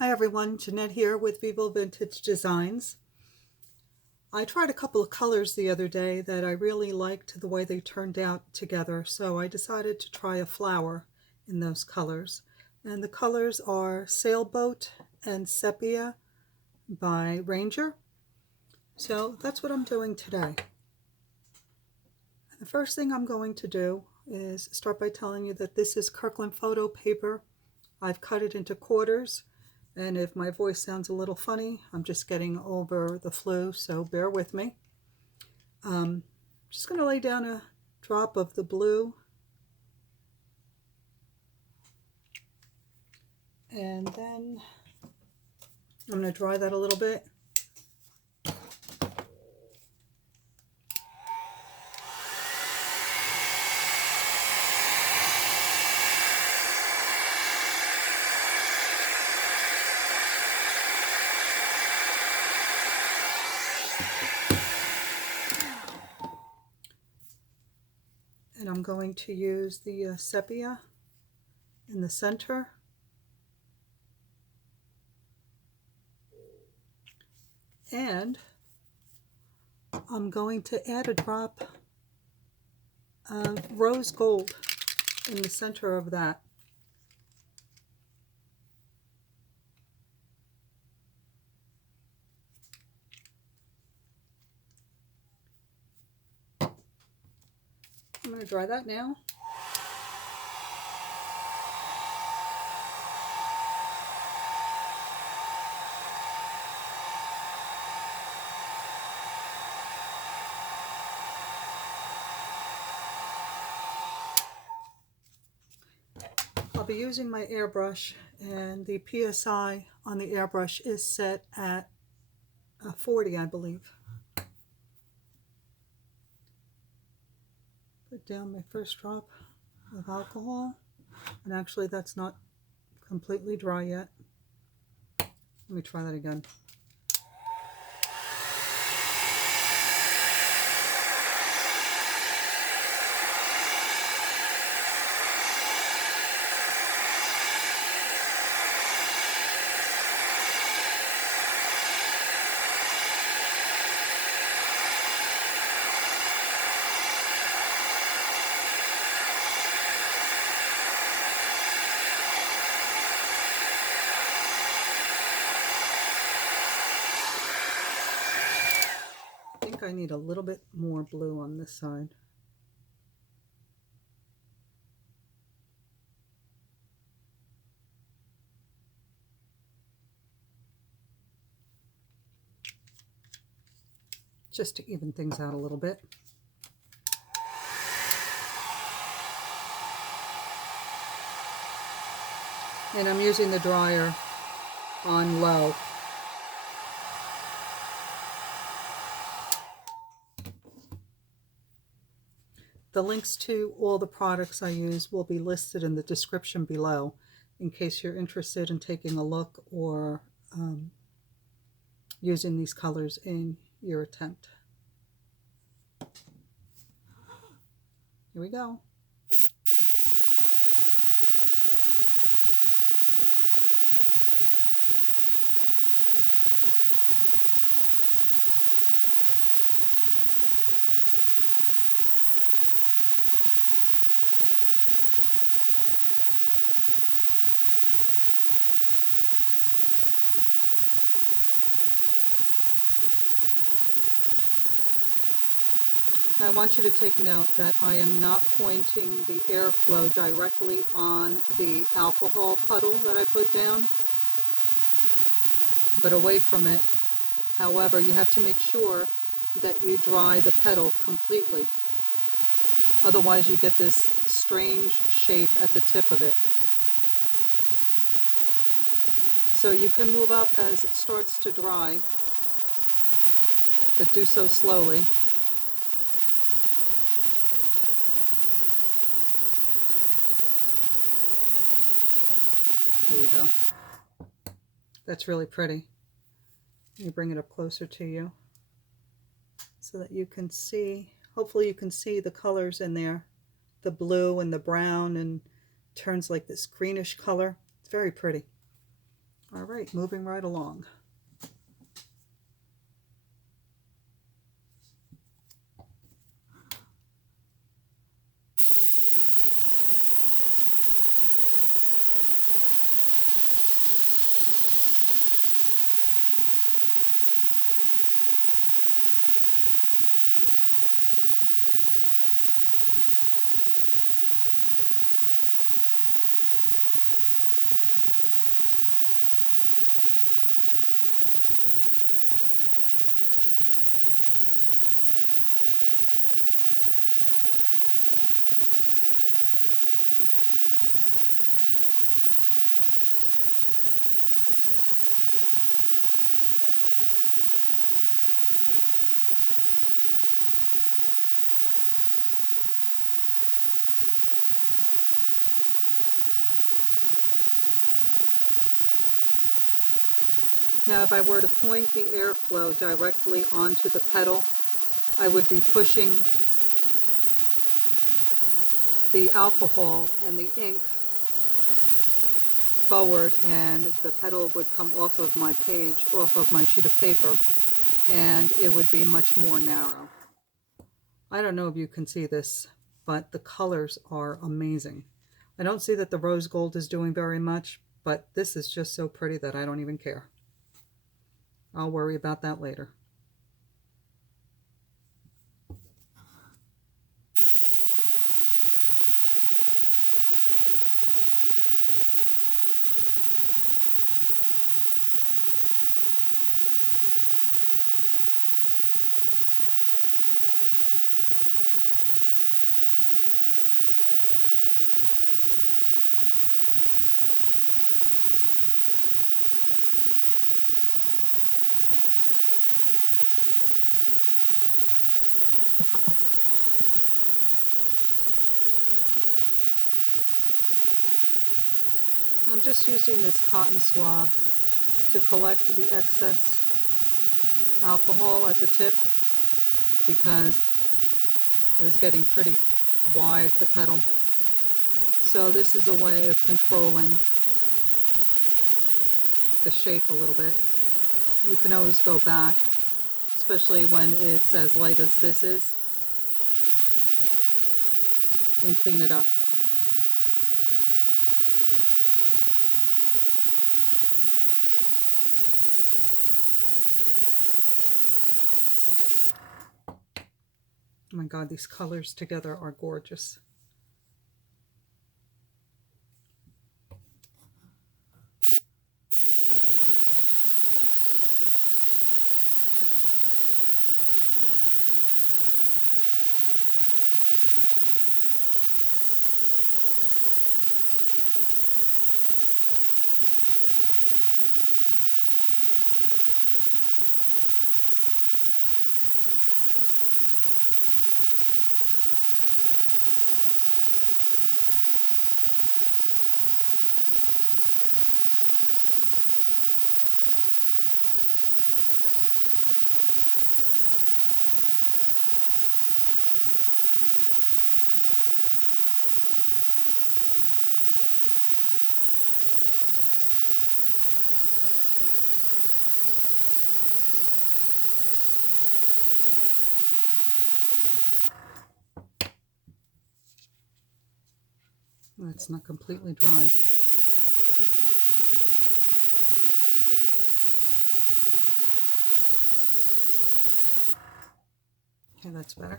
Hi everyone, Jeanette here with Vivo Vintage Designs. I tried a couple of colors the other day that I really liked the way they turned out together, so I decided to try a flower in those colors. And the colors are Sailboat and Sepia by Ranger. So that's what I'm doing today. The first thing I'm going to do is start by telling you that this is Kirkland photo paper. I've cut it into quarters. And if my voice sounds a little funny, I'm just getting over the flu, so bear with me. Just going to lay down a drop of the blue. And then I'm going to dry that a little bit. And I'm going to use the sepia in the center. And I'm going to add a drop of rose gold in the center of that. I'm going to dry that now. I'll be using my airbrush, and the PSI on the airbrush is set at 40, I believe. Put down my first drop of alcohol, and actually that's not completely dry yet. Let me try that again. I think I need a little bit more blue on this side. Just to even things out a little bit. And I'm using the dryer on low. The links to all the products I use will be listed in the description below in case you're interested in taking a look or using these colors in your attempt. Here we go. Now I want you to take note that I am not pointing the airflow directly on the alcohol puddle that I put down, but away from it. However, you have to make sure that you dry the petal completely. Otherwise you get this strange shape at the tip of it. So you can move up as it starts to dry, but do so slowly. There you go. That's really pretty. Let me bring it up closer to you so that you can see, hopefully you can see the colors in there. The blue and the brown, and turns like this greenish color. It's very pretty. All right, moving right along. Now, if I were to point the airflow directly onto the petal, I would be pushing the alcohol and the ink forward, and the petal would come off of my page, off of my sheet of paper, and it would be much more narrow. I don't know if you can see this, but the colors are amazing. I don't see that the rose gold is doing very much, but this is just so pretty that I don't even care. I'll worry about that later. I'm just using this cotton swab to collect the excess alcohol at the tip because it was getting pretty wide, the petal. So this is a way of controlling the shape a little bit. You can always go back, especially when it's as light as this is, and clean it up. Oh my God, these colors together are gorgeous. It's not completely dry. Okay, that's better.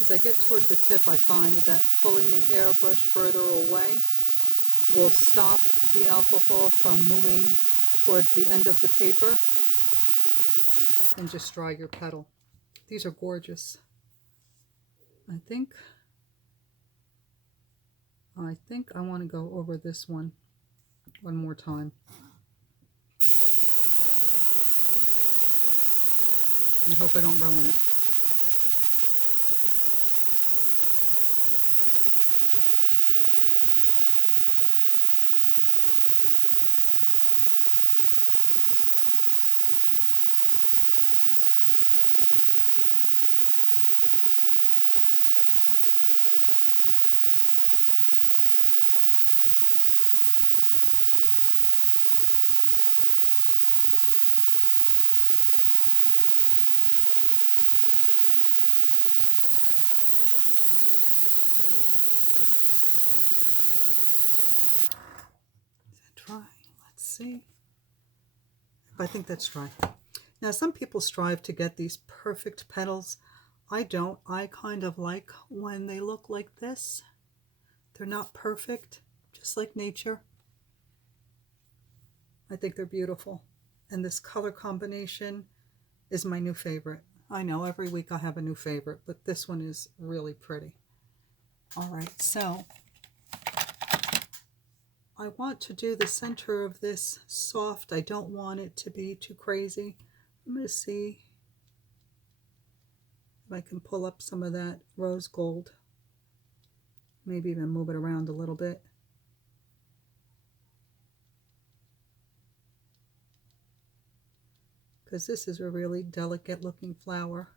As I get toward the tip, I find that pulling the airbrush further away will stop the alcohol from moving towards the end of the paper and just dry your petal. These are gorgeous. I think I want to go over this one more time. I hope I don't ruin it. Dry. Let's see. I think that's dry. Now, some people strive to get these perfect petals. I don't. I kind of like when they look like this. They're not perfect, just like nature. I think they're beautiful. And this color combination is my new favorite. I know every week I have a new favorite, but this one is really pretty. All right, so I want to do the center of this soft. I don't want it to be too crazy. I'm going to see if I can pull up some of that rose gold. Maybe even move it around a little bit. Because this is a really delicate looking flower.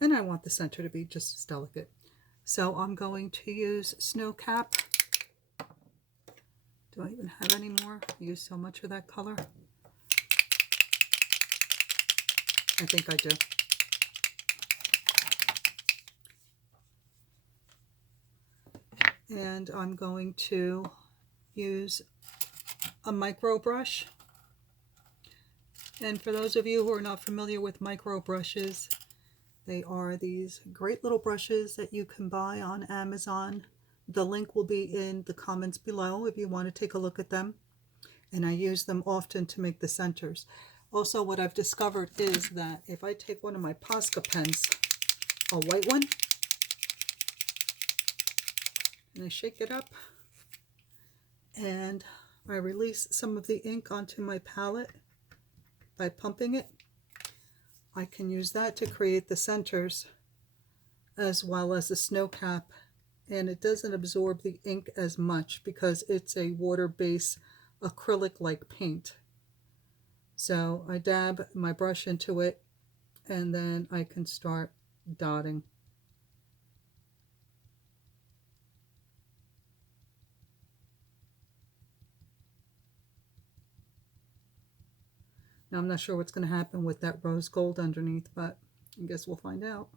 And I want the center to be just as delicate. So I'm going to use Snow Cap. Do I even have any more? I use so much of that color. I think I do. And I'm going to use a micro brush. And for those of you who are not familiar with micro brushes, they are these great little brushes that you can buy on Amazon. The link will be in the comments below if you want to take a look at them. And I use them often to make the centers. Also, what I've discovered is that if I take one of my Posca pens, a white one, and I shake it up, and I release some of the ink onto my palette by pumping it, I can use that to create the centers as well as the snow cap, and it doesn't absorb the ink as much because it's a water-based acrylic-like paint. So I dab my brush into it and then I can start dotting. Now I'm not sure what's going to happen with that rose gold underneath, but I guess we'll find out.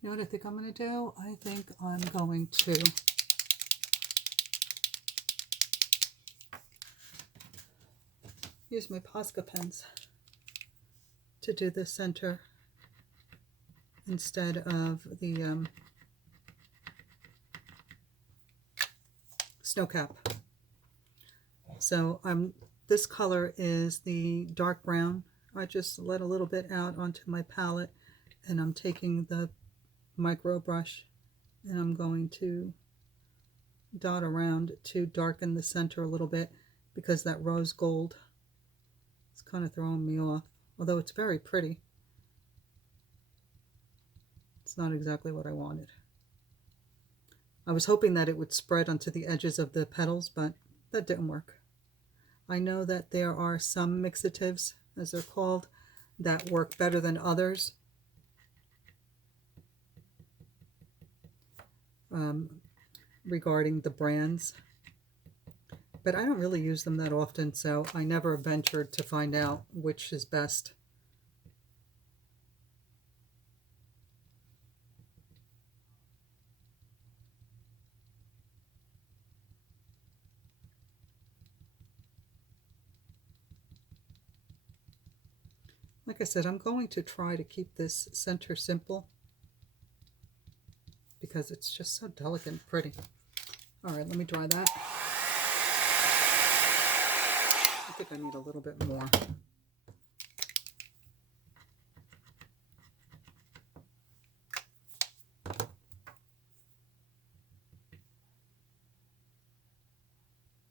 You know what I think I'm going to do? I think I'm going to use my Posca pens to do the center instead of the snow cap. So this color is the dark brown. I just let a little bit out onto my palette, and I'm taking the micro brush and I'm going to dot around to darken the center a little bit, because that rose gold is kind of throwing me off, although it's very pretty. It's not exactly what I wanted. I was hoping that it would spread onto the edges of the petals, but that didn't work. I know that there are some mixatives, as they're called, that work better than others. regarding the brands, but I don't really use them that often, so I never ventured to find out which is best. Like I said, I'm going to try to keep this center simple because it's just so delicate and pretty. All right, let me dry that. I think I need a little bit more.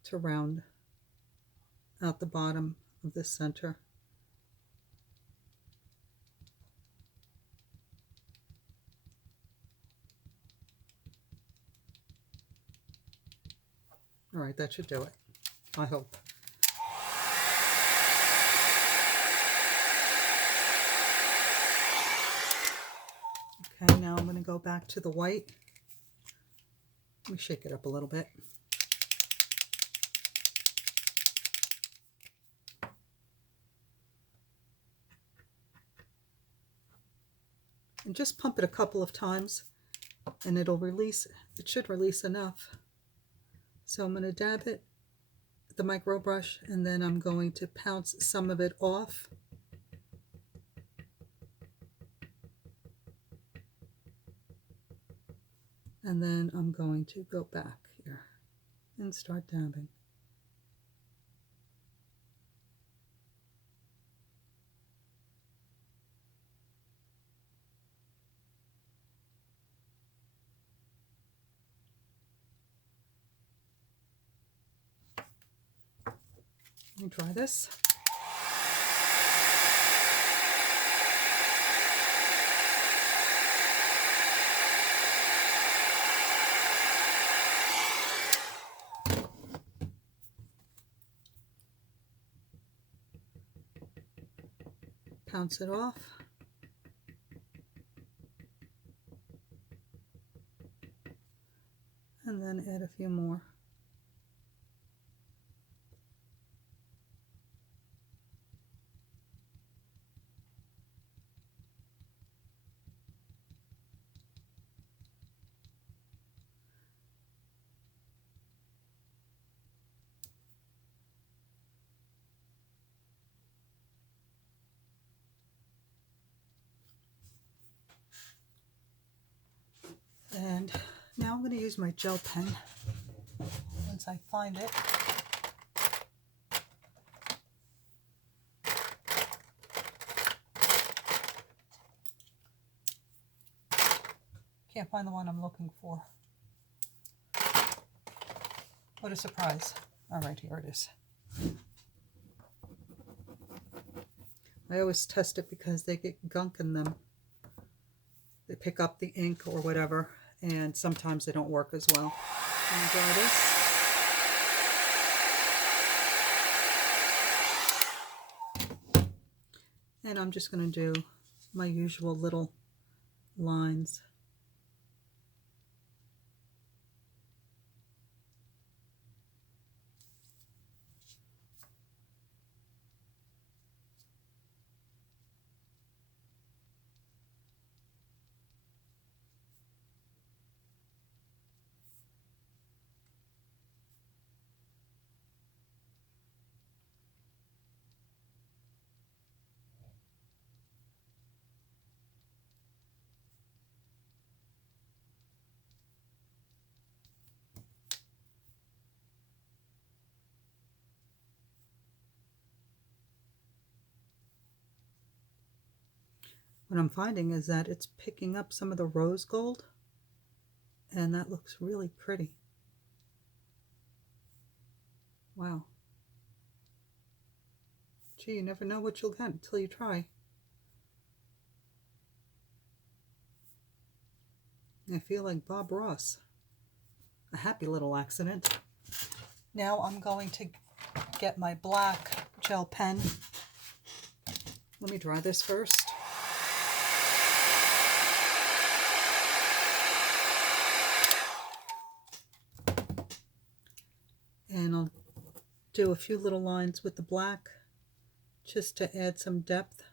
To round out the bottom of this center. All right, that should do it, I hope. Okay, now I'm going to go back to the white. Let me shake it up a little bit. And just pump it a couple of times and it'll release, it should release enough. So I'm going to dab it with the micro brush and then I'm going to pounce some of it off. And then I'm going to go back here and start dabbing. Let me try this. Pounce it off. And then add a few more. And now I'm going to use my gel pen once I find it. Can't find the one I'm looking for. What a surprise. All right, here it is. I always test it because they get gunk in them. They pick up the ink or whatever, and sometimes they don't work as well. Let me dry this. And I'm just going to do my usual little lines. What I'm finding is that it's picking up some of the rose gold, and that looks really pretty. Wow. Gee, you never know what you'll get until you try. I feel like Bob Ross. A happy little accident. Now I'm going to get my black gel pen. Let me dry this first. And I'll do a few little lines with the black just to add some depth.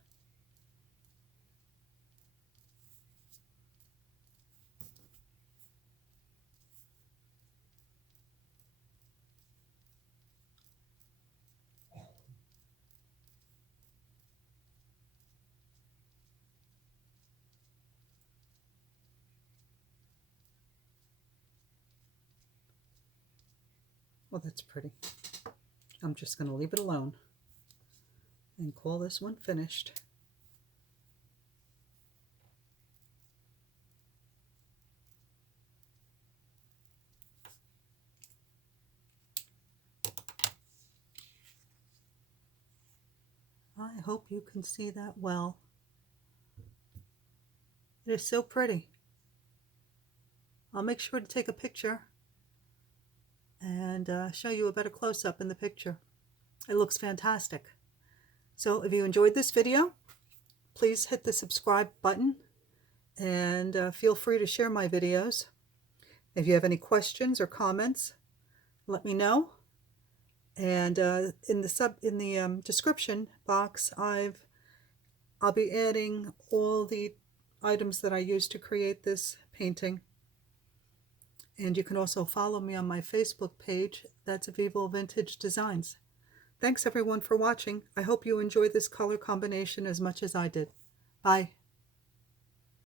Well, that's pretty. I'm just going to leave it alone and call this one finished. I hope you can see that well. It is so pretty. I'll make sure to take a picture and show you a better close-up in the picture. It looks fantastic. So if you enjoyed this video, please hit the subscribe button and feel free to share my videos. If you have any questions or comments, let me know. And in the description box, I'll be adding all the items that I used to create this painting. And you can also follow me on my Facebook page. That's Vivo Vintage Designs. Thanks everyone for watching. I hope you enjoyed this color combination as much as I did. Bye.